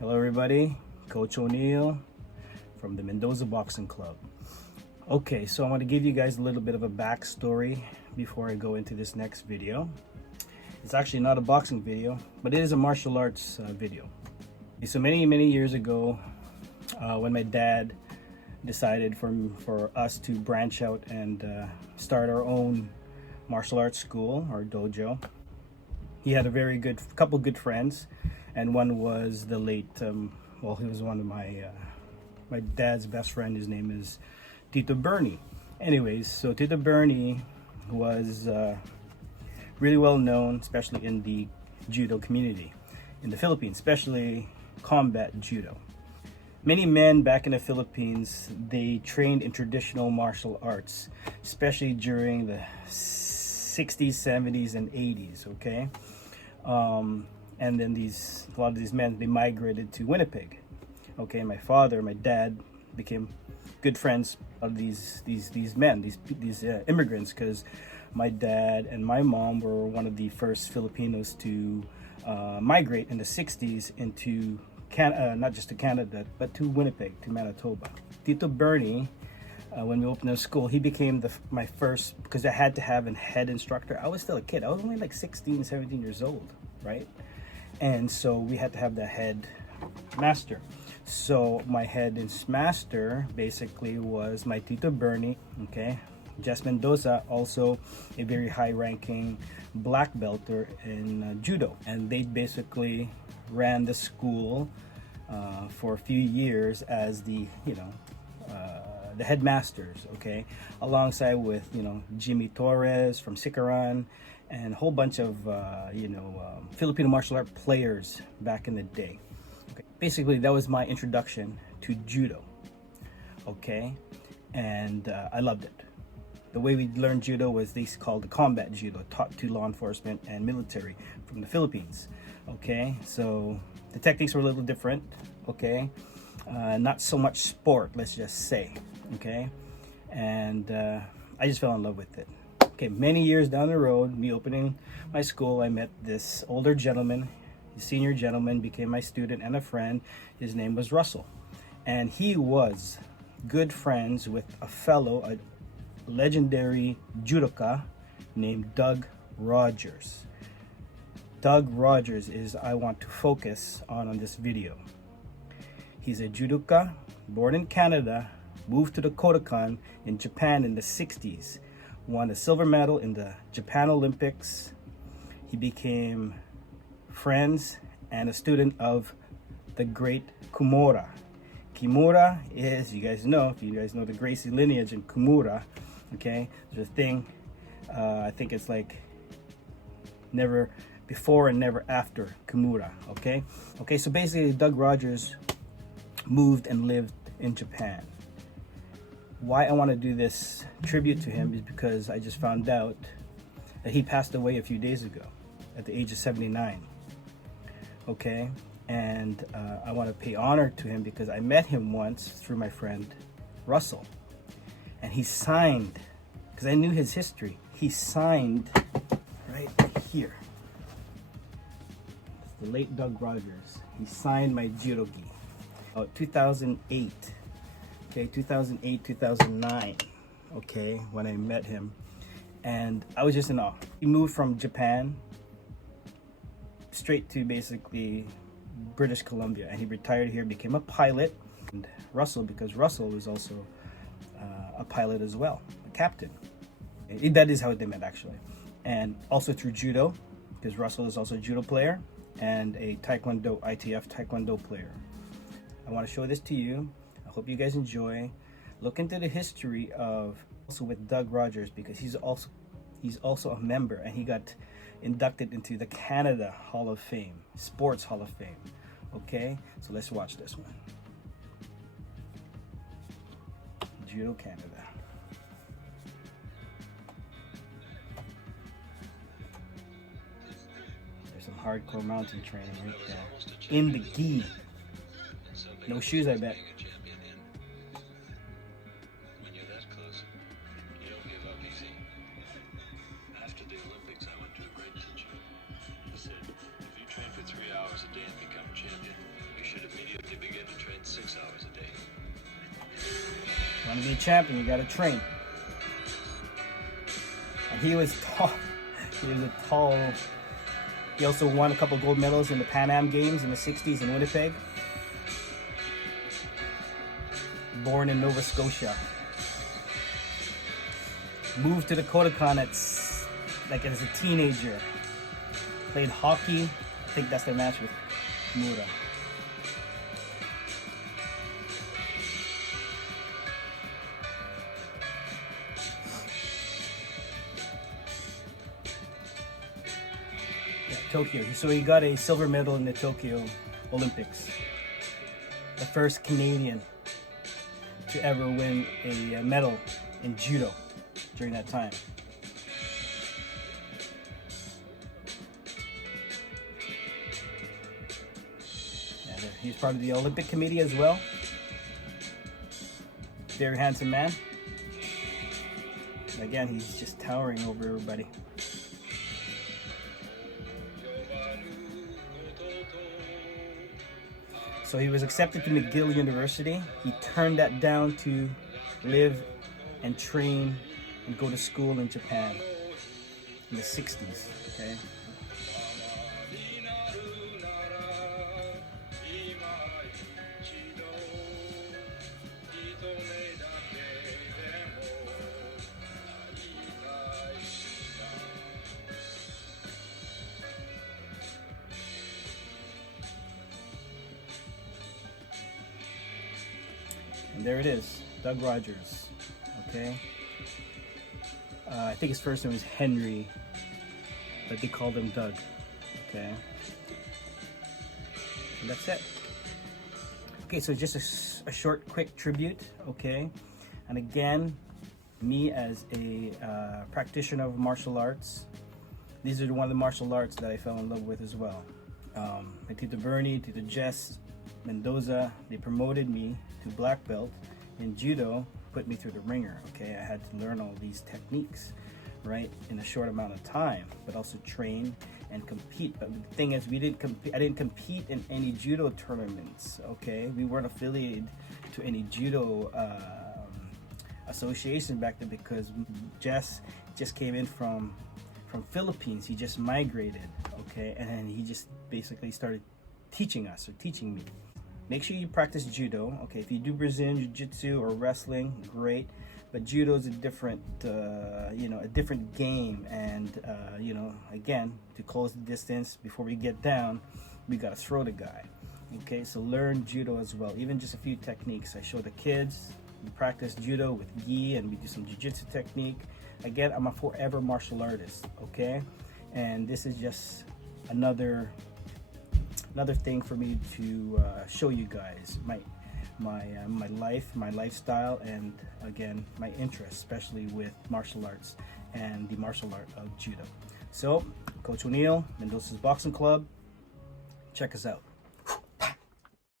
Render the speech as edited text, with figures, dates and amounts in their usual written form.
Hello everybody, Coach Oneal from the Mendoza Boxing Club. Okay, so I want to give you guys a little bit of a backstory before I go into this next video. It's actually not a boxing video, but it is a martial arts video. So many years ago, when my dad decided for us to branch out and start our own martial arts school or dojo, he had a couple good friends, and one was the late he was one of my dad's best friend. His name is Tito Bernie. Anyways, so Tito Bernie was really well known, especially in the judo community in the Philippines, especially combat judo. Many men back in the Philippines, they trained in traditional martial arts, especially during the 60s, 70s, and 80s, okay? And then a lot of these men, they migrated to Winnipeg. Okay, my dad became good friends of these men, these immigrants, because my dad and my mom were one of the first Filipinos to migrate in the 60s into not just to Canada, but to Winnipeg, to Manitoba. Tito Bernie, when we opened our school, he became my first, because I had to have a head instructor. I was still a kid. I was only like 16, 17 years old, right? And so we had to have the head master. So my head master basically was my Tito Bernie, okay? Jess Mendoza, also a very high-ranking black belter in judo. And they basically ran the school for a few years as the headmasters, okay, alongside with Jimmy Torres from Sikaran and a whole bunch of Filipino martial art players back in the day. Okay. Basically, that was my introduction to judo, okay, and I loved it. The way we learned judo was called the Combat Judo, taught to law enforcement and military from the Philippines. Okay, so the techniques were a little different, okay, not so much sport, let's just say, okay, and I just fell in love with it. Okay, many years down the road, me opening my school, I met this older gentleman, a senior gentleman, became my student and a friend. His name was Russell, and he was good friends with a legendary judoka named Doug Rogers. Doug Rogers is I want to focus on this video. He's a judoka, born in Canada, moved to the Kodokan in Japan in the 60s, won a silver medal in the Japan Olympics. He became friends and a student of the great Kimura. Kimura is, if you guys know the Gracie lineage in Kimura, okay, there's a thing, I think it's like never before and never after Kimura, okay? Okay, so basically Doug Rogers moved and lived in Japan. Why I want to do this tribute to him is because I just found out that he passed away a few days ago at the age of 79, okay? And I want to pay honor to him because I met him once through my friend Russell, and he signed, because I knew his history, he signed right here. It's the late Doug Rogers. He signed my judo gi. 2008, okay, 2008, 2009, okay, when I met him, and I was just in awe. He moved from Japan straight to basically British Columbia, and he retired here, became a pilot. And Russell, because Russell was also a pilot as well, a captain. That is how they met, actually. And also through judo, because Russell is also a judo player and a taekwondo, ITF taekwondo player. I want to show this to you. I hope you guys enjoy. Look into the history of also with Doug Rogers, because he's also a member, and he got inducted into the Canada Hall of Fame, Sports Hall of Fame. Okay, so let's watch this one. Judo Canada. There's some hardcore mountain training right there. In the gi. No shoes, I bet. After the Olympics, I went to a great teacher. He said, if you train for 3 hours a day and become a champion, you should have want to be a champion, you got to train. And he was tall. He was a tall. He also won a couple gold medals in the Pan Am Games in the 60s in Winnipeg. Born in Nova Scotia. Moved to the Kodokan as a teenager. Played hockey. I think that's the match with Mura. Tokyo. So he got a silver medal in the Tokyo Olympics. The first Canadian to ever win a medal in judo during that time. Yeah, he's part of the Olympic Committee as well. Very handsome man. Again, he's just towering over everybody. So he was accepted to McGill University. He turned that down to live and train and go to school in Japan in the 60s, okay? And there it is, Doug Rogers, okay? I think his first name was Henry, but they called him Doug, okay? And that's it. Okay, so just a short, quick tribute, okay? And again, me as a practitioner of martial arts, these are one of the martial arts that I fell in love with as well. My Tito Bernie, Tito Jess, Mendoza, they promoted me to black belt in judo, put me through the ringer, okay? I had to learn all these techniques, right, in a short amount of time, but also train and compete. But the thing is, I didn't compete in any judo tournaments, okay? We weren't affiliated to any judo association back then because Jess just came in from Philippines. He just migrated, okay? And then he just basically started teaching us, or teaching me. Make sure you practice judo, okay? If you do Brazilian Jiu-Jitsu or wrestling, great. But judo is a different, a different game. And, again, to close the distance before we get down, we gotta throw the guy. Okay, so learn judo as well. Even just a few techniques. I show the kids, we practice judo with gi, and we do some jiu-jitsu technique. Again, I'm a forever martial artist, okay? And this is just another thing for me to show you guys my life, my lifestyle, and again my interest, especially with martial arts and the martial art of judo. So, Coach Oneal, Mendoza's Boxing Club, check us out.